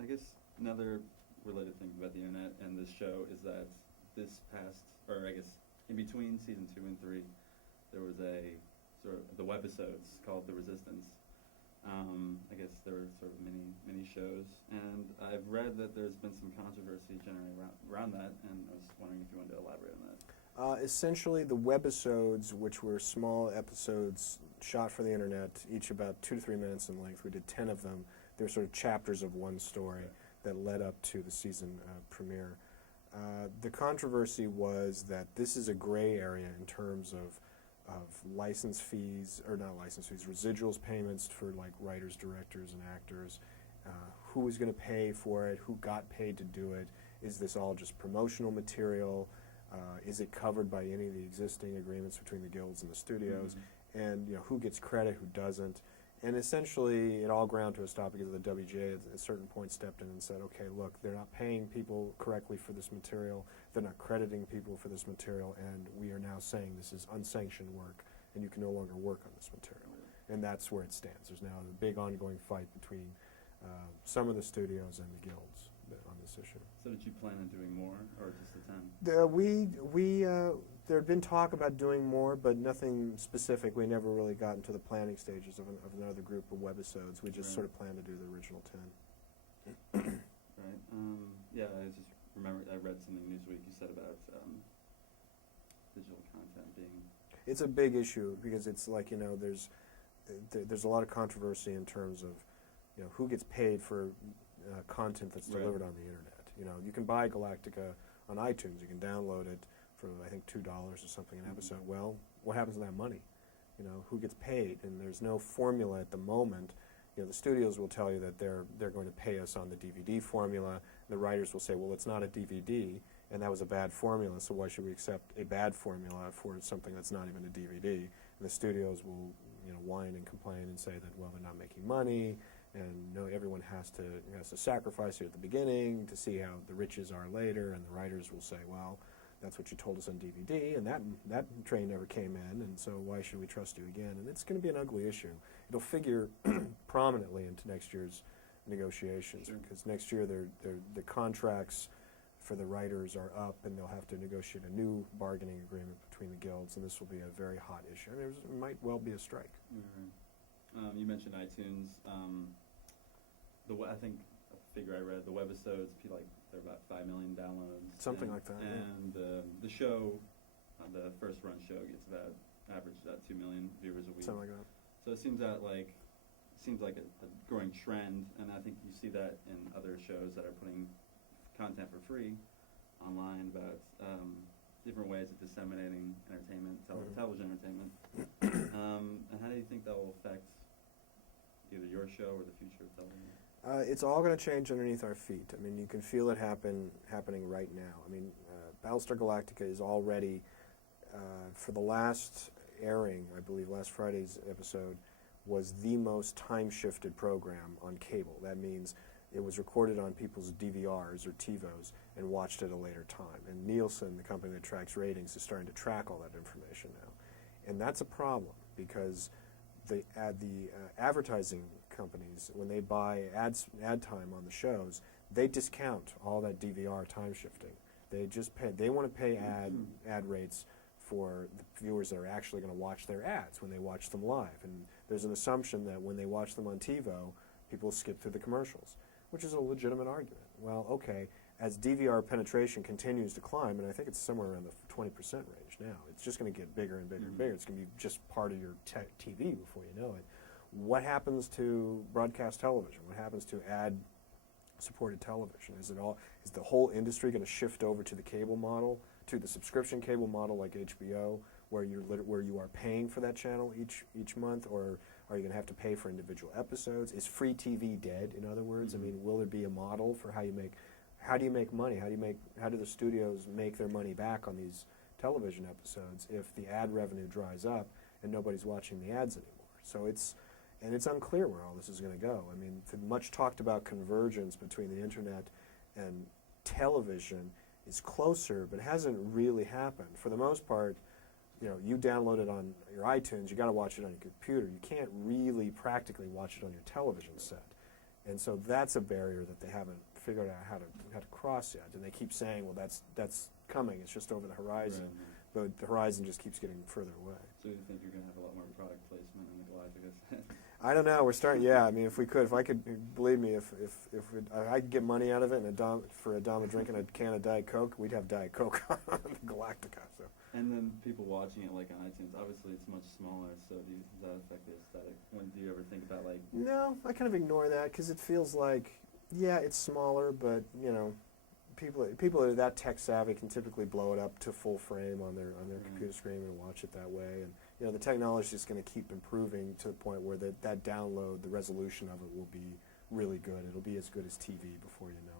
I guess another related thing about the internet and this show is that this past, or I guess in between season 2 and 3, there was a sort of the webisodes called The Resistance. I guess there were sort of mini shows, and I've read that there's been some controversy generated around that, and I was wondering if you wanted to elaborate on that. Essentially, the webisodes, which were small episodes shot for the internet, each about 2 to 3 minutes in length. We did 10 of them. They're sort of chapters of one story that led up to the season premiere. The controversy was that this is a gray area in terms of license fees, or not license fees, residuals payments for like writers, directors, and actors. Who is going to pay for it? Who got paid to do it? Is this all just promotional material? Is it covered by any of the existing agreements between the guilds and the studios? Mm-hmm. And who gets credit, who doesn't? And essentially, it all ground to a stop because the WGA at a certain point stepped in and said, okay, look, they're not paying people correctly for this material, they're not crediting people for this material, and we are now saying this is unsanctioned work, and you can no longer work on this material. And that's where it stands. There's now a big ongoing fight between some of the studios and the guilds on this issue. So did you plan on doing more, or just the 10? There had been talk about doing more, but nothing specific. We never really got into the planning stages of another group of webisodes. We just sort of planned to do the original 10. Right. Yeah, I just remember I read something Newsweek you said about digital content being... It's a big issue because it's like, there's a lot of controversy in terms of, who gets paid for content that's delivered on the internet. You can buy Galactica on iTunes. You can download it for, I think, $2 or something an episode. Well, what happens to that money? Who gets paid? And there's no formula at the moment. The studios will tell you that they're going to pay us on the DVD formula. The writers will say, well, it's not a DVD, and that was a bad formula, so why should we accept a bad formula for something that's not even a DVD? And the studios will, whine and complain and say that, well, they're not making money, and no, everyone has to sacrifice here at the beginning to see how the riches are later, and the writers will say, well, that's what you told us on DVD, and that train never came in, and so why should we trust you again? And it's going to be an ugly issue. It'll figure prominently into next year's negotiations, because next year the contracts for the writers are up, and they'll have to negotiate a new bargaining agreement between the guilds, and this will be a very hot issue. I mean, it might well be a strike. Mm-hmm. You mentioned iTunes. I think a figure I read, the webisodes, they're about 5 million downloads. Something like that. And the show, the first run show, gets average about 2 million viewers a week. Something like that. So it seems like a growing trend, and I think you see that in other shows that are putting content for free online about different ways of disseminating entertainment, television entertainment. And how do you think that will affect either your show or the future of television? It's all going to change underneath our feet. I mean, you can feel it happening right now. I mean, Battlestar Galactica is already, for the last airing, I believe last Friday's episode, was the most time-shifted program on cable. That means it was recorded on people's DVRs or TiVos and watched at a later time. And Nielsen, the company that tracks ratings, is starting to track all that information now. And that's a problem because the advertising companies, when they buy ad time on the shows, they discount all that DVR time shifting. They want to pay ad rates for the viewers that are actually going to watch their ads when they watch them live. And there's an assumption that when they watch them on TiVo, people skip through the commercials, which is a legitimate argument. Well, okay, as DVR penetration continues to climb, and I think it's somewhere around the 20% range now, it's just going to get bigger and bigger and bigger. It's going to be just part of your TV before you know it. What happens to broadcast television? What happens to ad-supported television? Is the whole industry going to shift over to the cable model, to the subscription cable model like HBO, where you are paying for that channel each month, or are you going to have to pay for individual episodes? Is free TV dead? In other words, I mean, will there be a model for how do you make money? How do the studios make their money back on these television episodes if the ad revenue dries up and nobody's watching the ads anymore? So it's unclear where all this is going to go. I mean, the much talked about convergence between the internet and television is closer, but hasn't really happened. For the most part, you download it on your iTunes, you got to watch it on your computer. You can't really practically watch it on your television set. And so that's a barrier that they haven't figured out how to cross yet. And they keep saying, well, that's coming. It's just over the horizon. Right. But the horizon just keeps getting further away. So you think you're going to have a lot more product placement in the Galactica? I don't know. We're starting. Yeah, I mean, if I could, believe me, if I could get money out of it, and for Adama drinking a can of Diet Coke, we'd have Diet Coke on the Galactica. So. And then people watching it like on iTunes, obviously it's much smaller. So does that affect the aesthetic? Do you ever think about like? No, I kind of ignore that because it feels like, yeah, it's smaller, but you know, people that are that tech savvy can typically blow it up to full frame on their computer screen and watch it that way. And you know, the technology is just going to keep improving to the point where that download, the resolution of it will be really good. It'll be as good as TV before you know